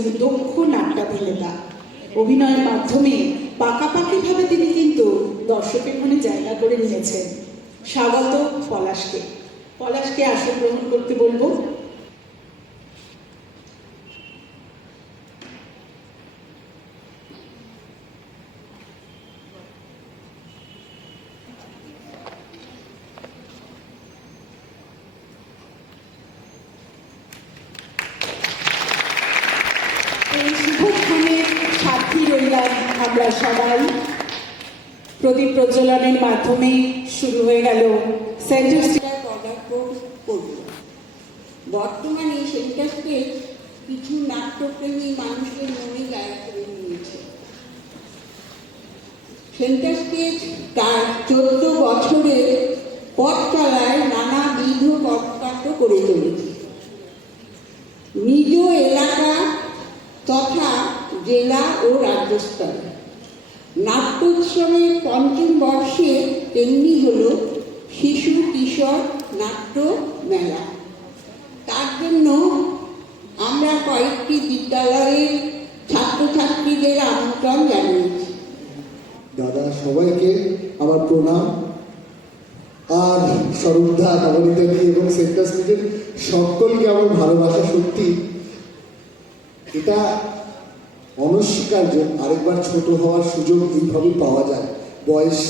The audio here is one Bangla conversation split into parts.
একজন দক্ষ নাট্যাভিনেতা। অভিনয়ের মাধ্যমে পাকাপাকিভাবে তিনি কিন্তু দর্শকের মনে জায়গা করে নিয়েছেন। স্বাগত পলাশকে। পলাশকে আসন গ্রহণ করতে বলবো। এই শুভক্ষণের সাক্ষী রইলাম আমরা সবাই। প্রদীপ প্রজ্বলনের মাধ্যমে শুরু হয়ে গেল সেন্টার পদার্পণ করব। বর্তমানে সেন্টার স্টেজ কিছু নাট্যপ্রেমী মানুষের মনে জায়গা করে নিয়েছে। সেন্টার স্টেজ তার 14 বছরের পথ চলায় নানাবিধ কর্মকাণ্ড করে চলেছে। নিজ এলাকা তথা জেলা ও রাজ্য স্তরে নাট্যোৎসবের 5ম বর্ষে তেমনি হল শিশু কিশোর নাট্য মেলা। তার জন্য আমরা কয়েকটি বিদ্যালয়ের ছাত্রছাত্রীদের আমন্ত্রণ জানিয়েছি। দাদা সবাইকে আমার প্রণাম আর শ্রদ্ধা নবনীতাকে এবং সেন্টার স্টেজের সকলকে আমার ভালোবাসা। সত্যি এটা অনস্বীকার্য, আরেকবার ছোট হওয়ার সুযোগ এইভাবে পাওয়া যায়। বয়স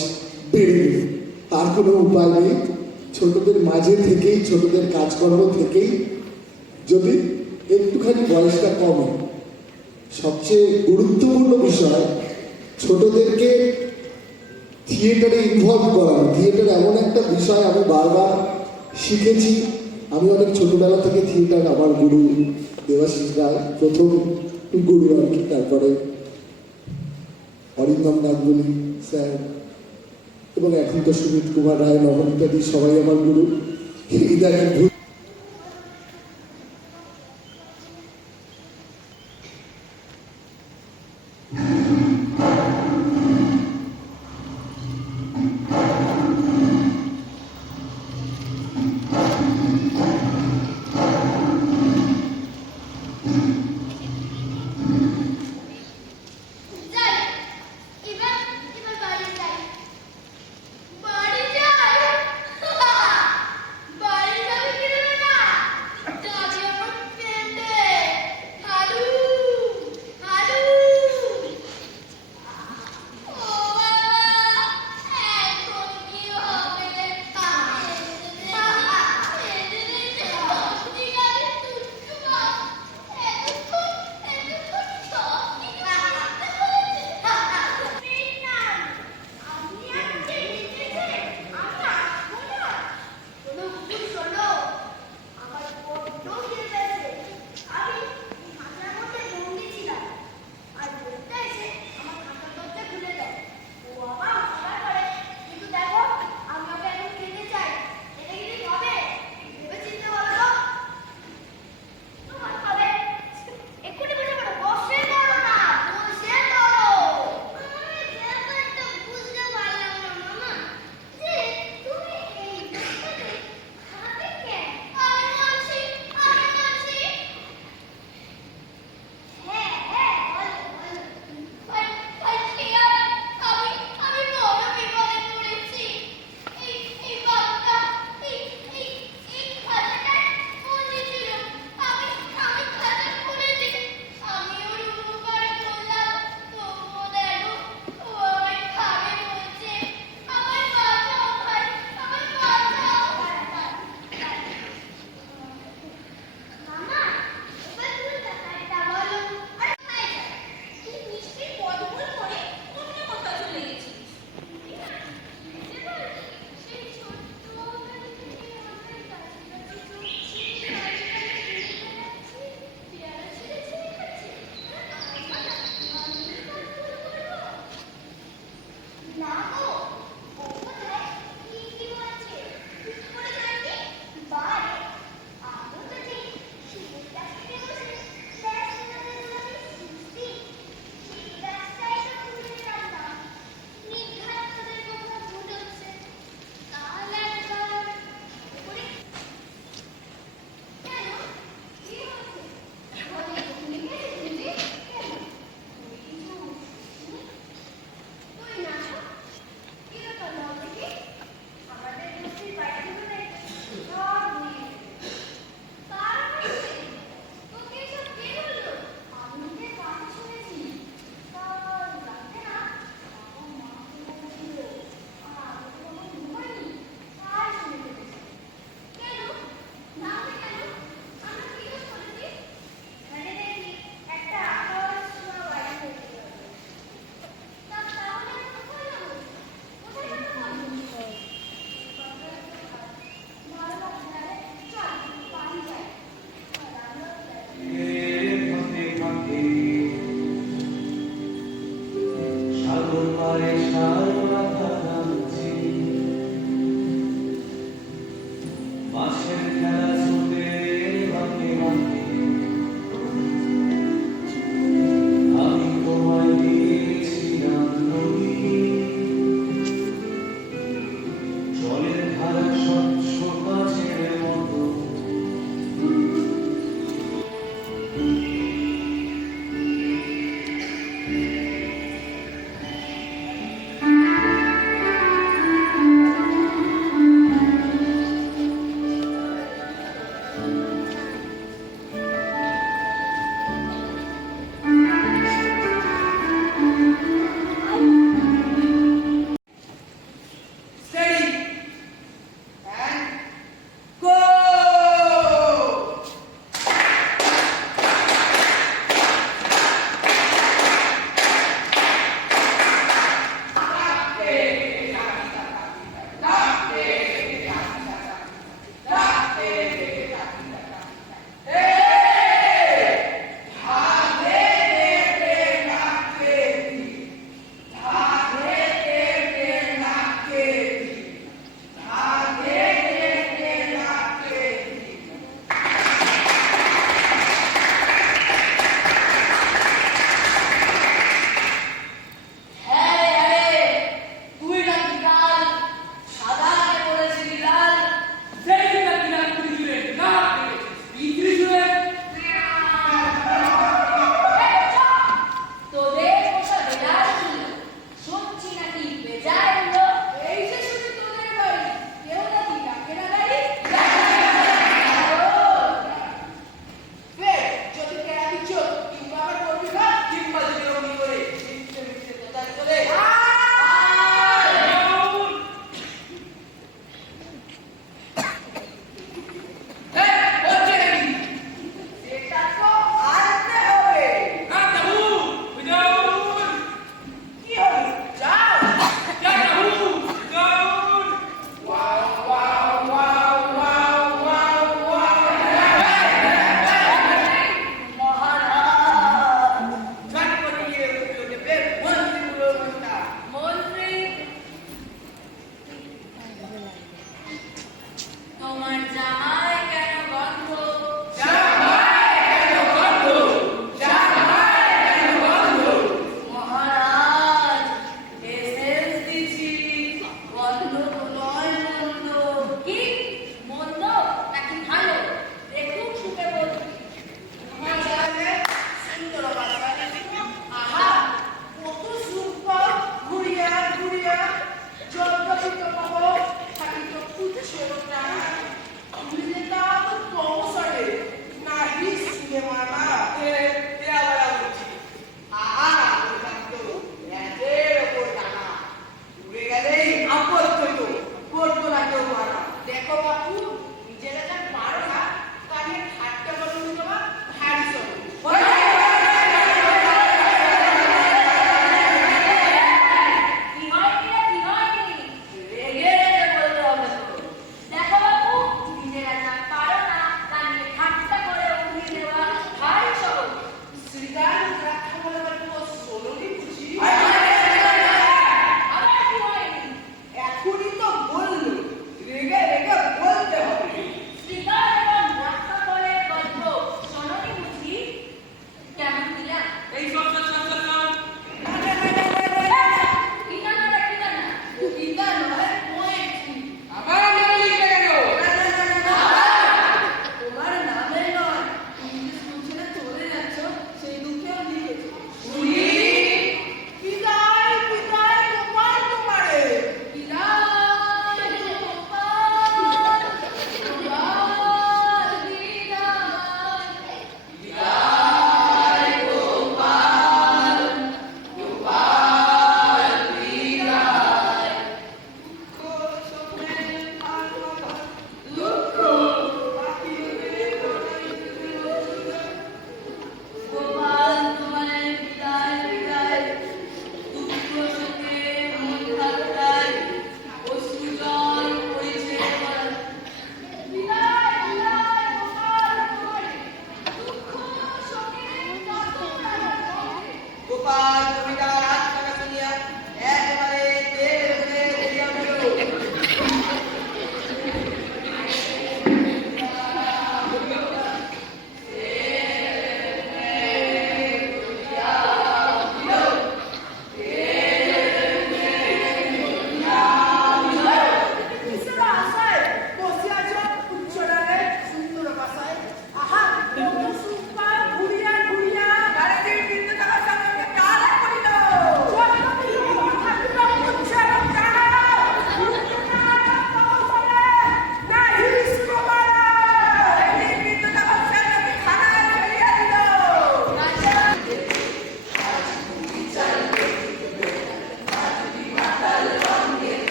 বেড়ে গেলে আর কোনো উপায় নেই। ছোটদের মাঝে থেকেই, ছোটদের কাজকর্ম থেকেই যদি একটুখানি বয়সটা কমে, সবচেয়ে গুরুত্বপূর্ণ বিষয় ছোটদেরকে থিয়েটারে ইনভলভ করানো। থিয়েটার এমন একটা বিষয় আমি বারবার শিখেছি। আমি অনেক ছোটবেলা থেকে থিয়েটার, আমার গুরু দেবাশিস রায় প্রথম গুরু আর কি, তারপরে অরিন্দম নাগবলি স্যার, এবং এখন তো সুমিত কুমার রায়, নবনীতাদি সবাই আমার গুরু। ইদানিং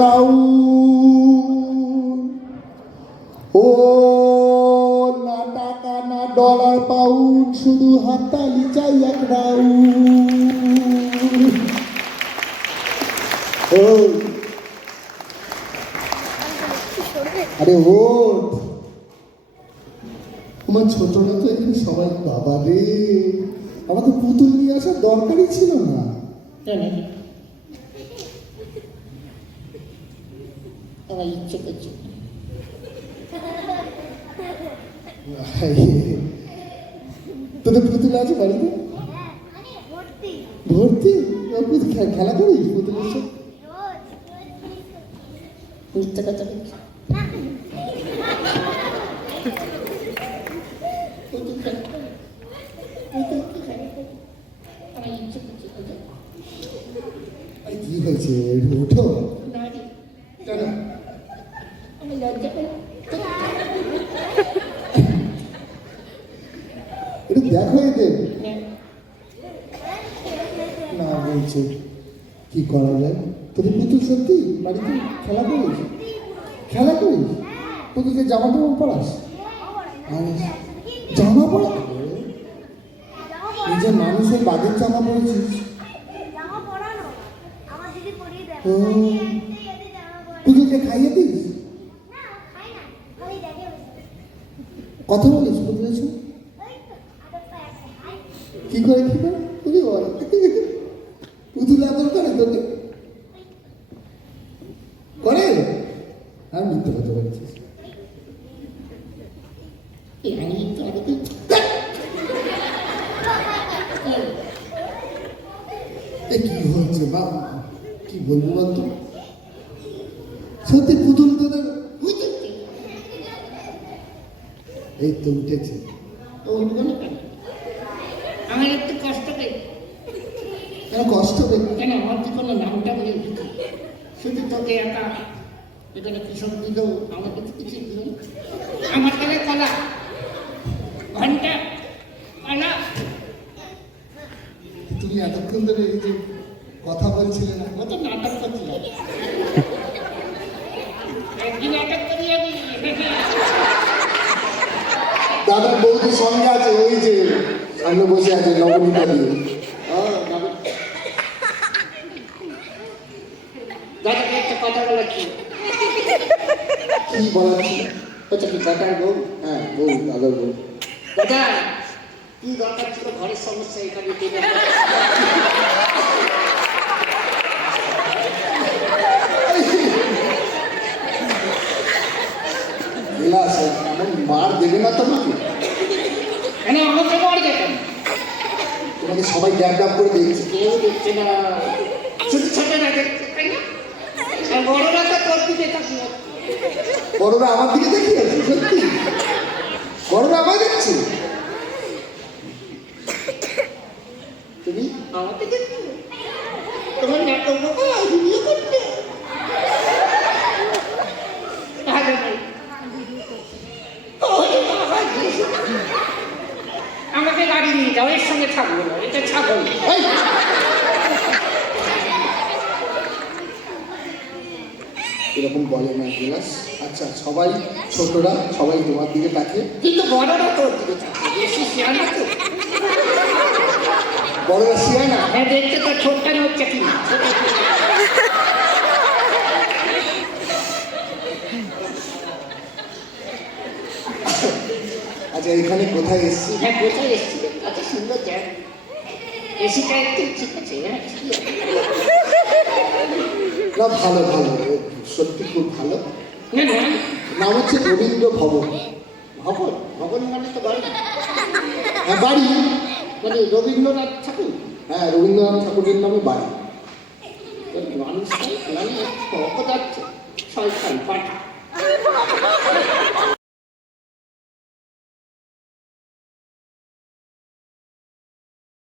ডাউন। ও না টাকা না ডলার পাউন্ড, শুধু হাততালি চাই এক রাউন্ড। ওই আরে ওঠ, আমার ছোটরা তো এখানে সবাই, বাবা রে, আমার তো পুতুল নিয়ে আসার দরকারই ছিল না। আমার ইচ্ছে করছে। তোদের পুতুল আছে বাড়িতে? ভর্তি? খেলা করিস পুতুলের সাথে? মিথ্যে কথা বলছি। আমার ইচ্ছে করছে। কি হয়েছে, ওঠো। না রে, কেন? আমি লজ্জা পাই। একটু দেখো এদের। না বলছে কি করা যায়। তোদের পুতুল সত্যি বাড়িতে খেলা করিস? খেলা করিস? পুতুলকে জামা টামা পড়াস? আরে জামা পড়া, নিজের মানুষের বাড়ির জামা পড়েছিস? ও, পুতুলকে খাইয়ে দিস? কথা বলিস পুতুলের সঙ্গে? কি করে বুঝি বল, পুতুল আদর করে তোকে? করে? আর মিথ্যে কথা বলছিস। আমি একটু আগে এ কি হচ্ছে বাবা, কি বলবো বলতো? সত্যি পুতুল তোদের এই তো উঠেছে। আমার একটু কষ্ট পেয়ে। কেন কষ্ট পেয়ে? কেন আমার কি কোনো নামটা বলে দিত? শুধু তোকে একা এখানে কৃষক দিল, আমাকে তো কিছু দিল না। আমার কালে কলা, ঘন্টা, কলা। তুমি এতক্ষণ ধরে এই যে কথা বলছিলে না, কত নাটক করছিল। একদিন নাটক করি আমি। দাদার বৌদির সঙ্গে আছে, ওই যে সামনে বসে আছে নবনীতা দিয়ে। দাদাকে একটা কথা বলাচ্ছি। কি বলাচ্ছি? হচ্ছে কি দাদার বউ? হ্যাঁ বউ, দাদার বউ। দাদা কি দরকার ছিল ঘরের সমস্যা এখানে টেনে বিলাস, এমন মার দেবে না তোমাকে? কেন আমাকে মার দেখেন? তোমাকে সবাই ড্যাব ড্যাব করে দেখছে। কেউ দেখছে না, শুধু ছোটরা দেখছে, তাই না? আর বড়রা তো তোর দিকে তাকিয়ে আছে। বড়রা আমার দিকে দেখি আছে, সত্যি বড়রা আমায় দেখছে। তুমি আমাকে দেখছো? তোমার নাটক বাবা ভিডিও করতে আগে নাই। আমাকে গাড়ি নিয়ে যাও, এর সঙ্গে থাকবো না, এটা ছাগল। এই! এরকম বলে না বিলাস। আচ্ছা সবাই ছোটরা সবাই তোমার দিকে তাকিয়ে, কিন্তু বড়রা তোর দিকে তাকিয়ে, বেশি শিয়ানা তো। বড়রা শিয়ায় না। হ্যাঁ, দেখতে তো ছোটটা হচ্ছে কি না। আচ্ছা এখানে কোথায় এসছি? হ্যাঁ, কোথায় এসছি? এত সুন্দর জায়গা। এসিটা একটু ঠিক আছে, হ্যাঁ ঠিক আছে। না ভালো ভালো, সত্যি খুব ভালো। না না, নাম হচ্ছে রবীন্দ্র ভবন। ভবন ভবন মানে তো বাড়ি, হ্যাঁ বাড়ি, মানে রবীন্দ্রনাথ ঠাকুর। হ্যাঁ রবীন্দ্রনাথ ঠাকুরের নামে বাড়ি। মানুষটাই মানে অপদার্থ, শয়তান পাঠা।